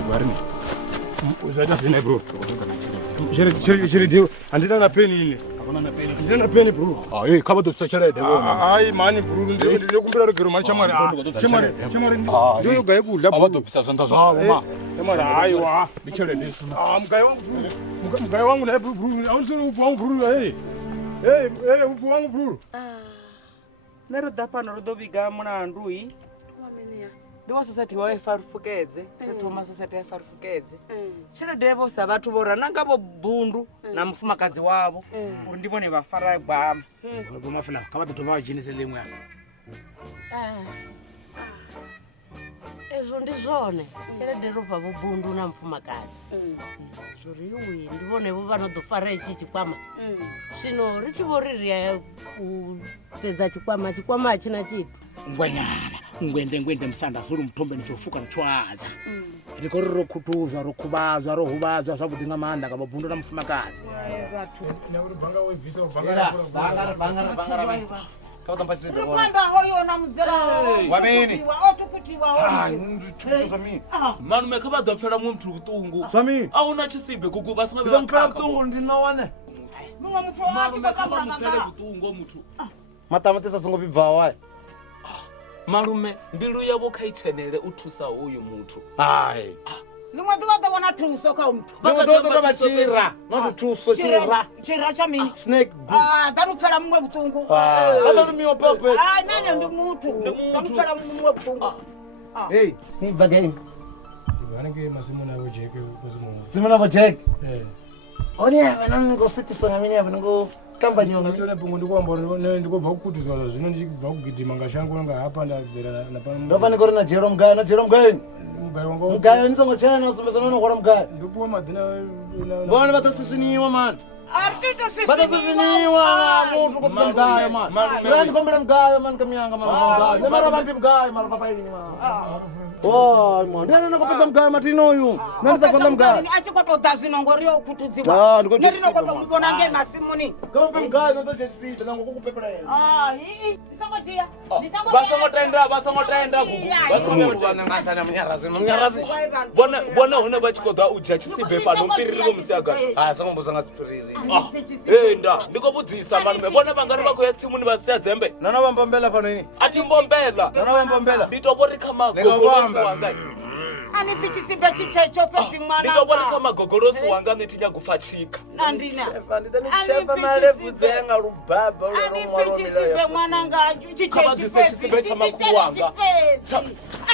Warni. Uzaita sine bro. Shiri dio. Andina na peni ile. Hakuna na peni. Ndina na peni bro. Kama tusachere devo. Ai mani bro ndio kumbira rogero mani chamari. Chamari. Ndio gaye kudla bro. Abatofisa zonta zo. Ma. Chamari aiwa. Bichere de. Mgaye wangu bro. Mgaye wangu na bro. Ausoro ufu wangu bro. Ufu wangu bro. Nero dapano rodobiga mwana ndui. Ndiwa society wa farufukeze. Tuma society ya farufukeze. Chile devo sabatu bora nangabo bundu na mfumakazi wabo. Ndipo ne bafara gbama. Mafina kama tutoma jinise lemwe. Ezo ndizone. Chile dero pa bundu na mfumakazi. Zuri uyi ndibone bo bano dofara ichi chikwama. Shino richiboririya kusedza chikwama achina chitu. Ngwende msanda zuri mutombe nichofuka nichwaza. Rikororo kutuza rokubaza rohubaza sabudinga manda kama bundu na mfumakazi. Na urubanga wevisa ubanga. Bangara. Kama mpatse bego. Kwamba hoyo na mzela. Wameni. Otukutiwa. Nduchuza mimi. Manu mekaba damfera mu mtu kutungu. Sami. Au na chisibe kuku basima beba mfera kutungu ndinawane. Mungu mfura wati bakamba ngala. Kutungu mtu. Matamatesa songo bivawai. Malume mbilu yabo kayichenele uthusa uyu muthu. Ai. Nimwadu wana truso ka umtu. Ndo bachira, not truso chira. Chira cha mini. Snake. Daru fera mwe butungu. Daru mi opepe. Nani ndo mutu. Daru fera mwe butungu. Hey, ni bagay. Ibanenge masimuna wojeke kuzimu. Simona bojek. Oni abananga ngositi sona mini abananga kamba nyonga ndona bungu ndikwamba ndikubva kukutuzwa zvino ndibva kugidhima ngashangu nga hapa ndabvera napano ndofana kuri na Jerome Guy Mugayo nisongo chana sumbezana nokora mugayo ndopuwa madhina bona batasisiniwa man Artito sisi. Batasisiniwa muntu kuti mugayo man Brand kombera mugayo man kamyanga man mugayo nemara bampi mugayo mara papa ini man Oh, man, ndana nakopeza mugayo matino uyu nandisa konda mugayo achikoto dazino ngoriyo kutuziwa nerino koto mbona nge masimuni kombe mugayo ndo jesita nango kukupepera yena isongo jia basongo tenda kuku basongo bana ngantana munyarazi bona hone bachikoda uja chisibe pano mpiriro musiaga songo mbuzanga tsipiriri nda ndikobudzisa malume bona vangani vako yatsimuni vasiya dzembe nana vambombela pano ini achimbombela nana vambombela nditoborika magogorosi wanga ani pichisimbe chichecho pesi mwana nditoborika magogorosi wanga nitinya kufachika nandina chefa malevu dzenga rubaba ani pichisimbe mwana ngaju chichecho chisimbe chamakuru wanga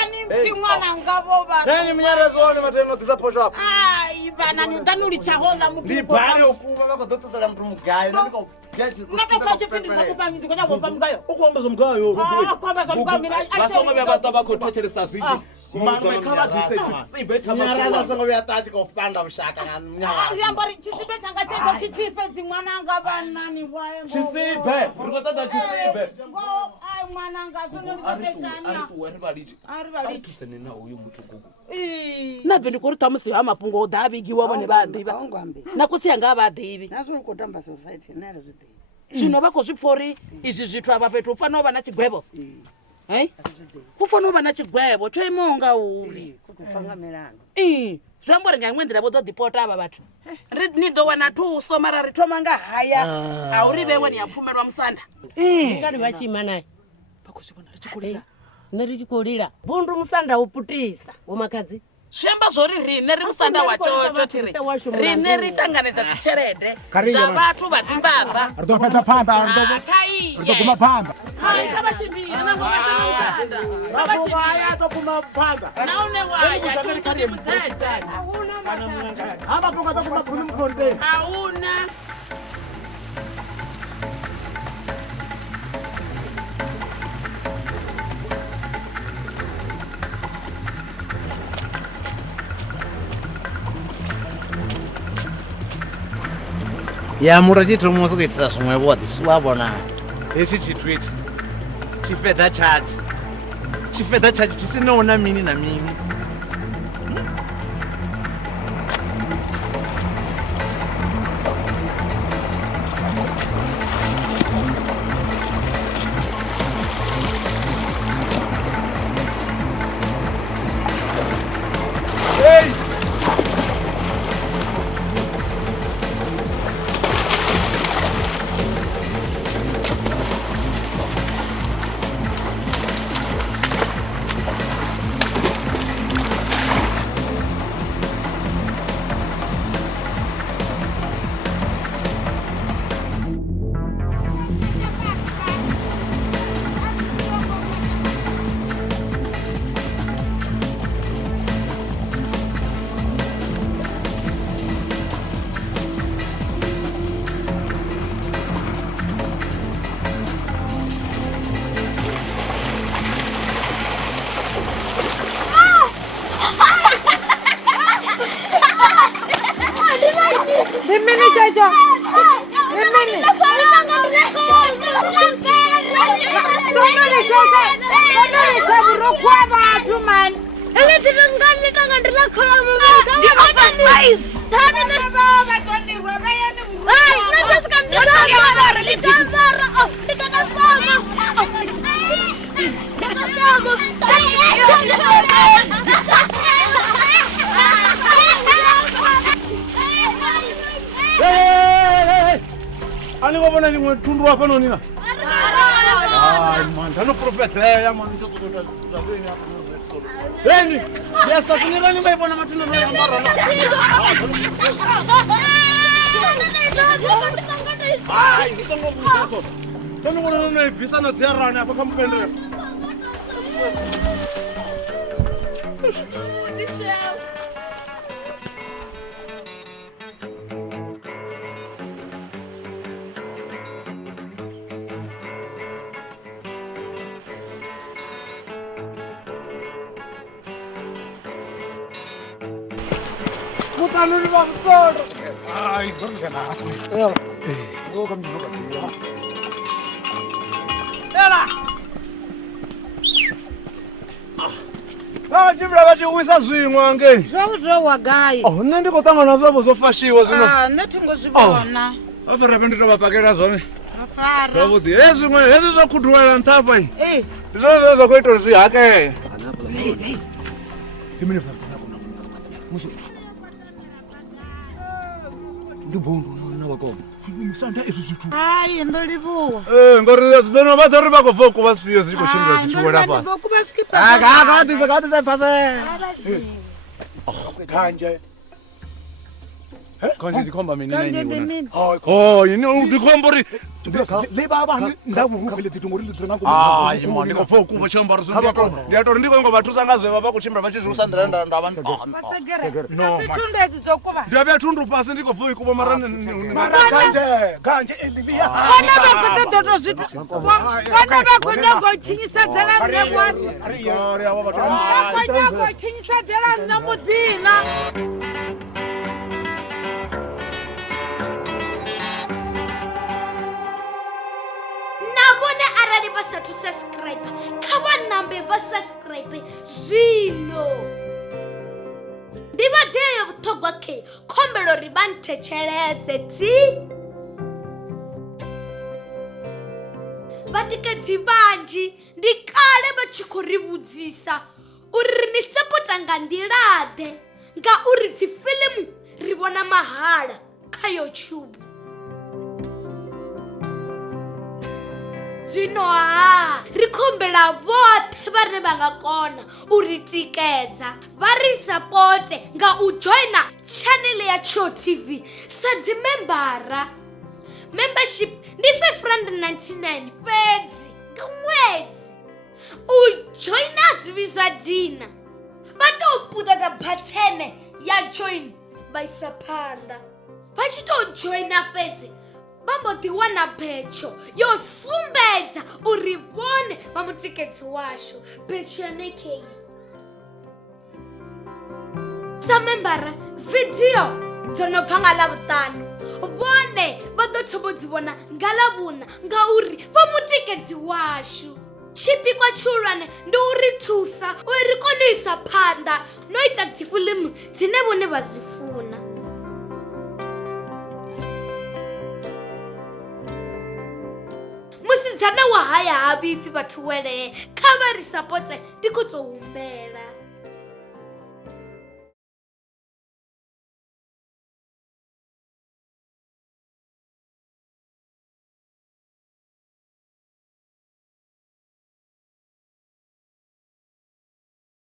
ani mpi mwana ngabo bana nani munyarazi wone mateno tisaposha hapo ai bana ni ndani chahola mtu libhare okuva vakodzotsala mntu mugayo ngatofacho pindi ngokupa mntu ngonya ngopa mugayo ukuhamba zomugayo kwamba zomugayo mina basongo vyavata vakotecheresa zini malume kavadise chisimbe chamakuru songo vyatachi kopanda ushaka ariambari chisimbe changa checho chitwipe dzimwananga vanani vaye chisibe urikotata chisibe ai mwananga zvinondotedzana ari valichi tusenena uyu mutu gugu nabe ndikuri tamusi amapungo odabigiwa vone vadiva nakutsi yanga vadivi nazuri kutamba society nare zvidivi zvino vako zvipfori izvi zvithu apa petu ufana uva na chigwevo hai ufana uva na chigwevo choimonga uri kukufangamirana zvambori ngamwe ndira vododhipota ava vathu nidowana tuso mara ritomanga haya haurivewe niyapfumerwa musanda ngani vachima naye pakuzvivona richikurira nerichikurira bundu musanda uputisa womakadzi zvemba zvori rine rimusanda wachocho tiri rine ritanganidza dzicherede dzavathu vadzimbavha ritopedza panda ritoguma panda kavachimbira nangovaamusanda kavachivaya toguma panda naune waya turi mudzedze hamba toka toguma bhuni mufonde hauna ya murachitiro musi kuitisa zvimwevo wadhisiwavona esi chithu ichi chifedha chachi chisinoona mini namini Hey! guys. Ani ngobona ni mthundu wapha noni na? Hayi man, ndano professor man ngizokuzota zabeni apha no. Beni, yasafunela ni bayibona mathundu no yambara na. Hayi, ngizongobuza so. Tani ngona no ibisa na dziyarana apha kampendera. Mutano ni vamtoro. Ai, dorme na. Go kam ni go. Ela. Jimra vachi uisa zwimwa nge. Zvo wagai. Oh, nne ndiko tangana zvavo zofashiwa zvino. Notingo zvibona. Afira pendito vapakera zvone. Afara. Zvavudi, zvimwe hezvi zvakudwara ntapa iyi. Ndizvo zvakuita zvihake. Imene fa. Muso. Ndibongo na wako. Musanda izvo zvithu. Hayi ndolivuwa. Ngori zideno vatori vako voko vasfiyo ziko chimira zvichiwera pasi. Ndikuba skipa. Akati pase. Kanje. Kanje ndikhomba mina Kanje nini. ndimini. Oh, yini ndikhomba ri. Le baba ndakuvukile titongori lidrona ko. Hayi man, ndikopfa kuba chambaro zindiko. Ndiyatori ndiko ngobatusa ngazve vakuchimbira vachizvisandira ndavantu. Pasegera. No. Situndezi zokuba. Ndiyabya thundu pasi ndikopfa kuba mara kanje elivia. Vana vakuta dodo zvita. Vana vakuta gochinyisa dzala nemwati. Vakuta gochinyisa dzala nemudina. Nabone arali basathu subscribe kha vha nambe vha subscribe zwino ndivhadzo ya vhuṱhogwa khe khombelo ri vha nthetshelese vhatikedzi vhanzhi ndi kale vha tshi khou ri vhudzisa uri ni sapota nga nḓilaḓe ngauri dzifilimu ri vhona mahala kha YouTube. Zwino ri khombela vhoṱhe vhane vha nga kona u ri tikedza vha ri sapote nga u joina channel ya Cho TV sa dzimembara. Membership ndi R599 fhedzi nga ṅwedzi. U joina zwi zwa dina vha tou puṱedza bhathene ya join vha isa phanḓa. Vha tshi tou joina fhedzi vha mbo ḓi wana betsho yo sumbedza uri vhone vha mutikedzi washu. Betsho ya nekheyi sa membara video dzo no bva nga ḽavhuṱanu vhone vha ḓo thoma dzi vhona nga ḽavhuṋa ngauri vha mutikedzi washu. Tshipikwa tshihulwane ndi u ri thusa uri ri kone u isa phanḓa no ita dzifilimu dzine vhone vha dzi funa. Musidzana wa haya ha vhipfi vhathu welee kha vha ri sapote ndi khou tou humbela.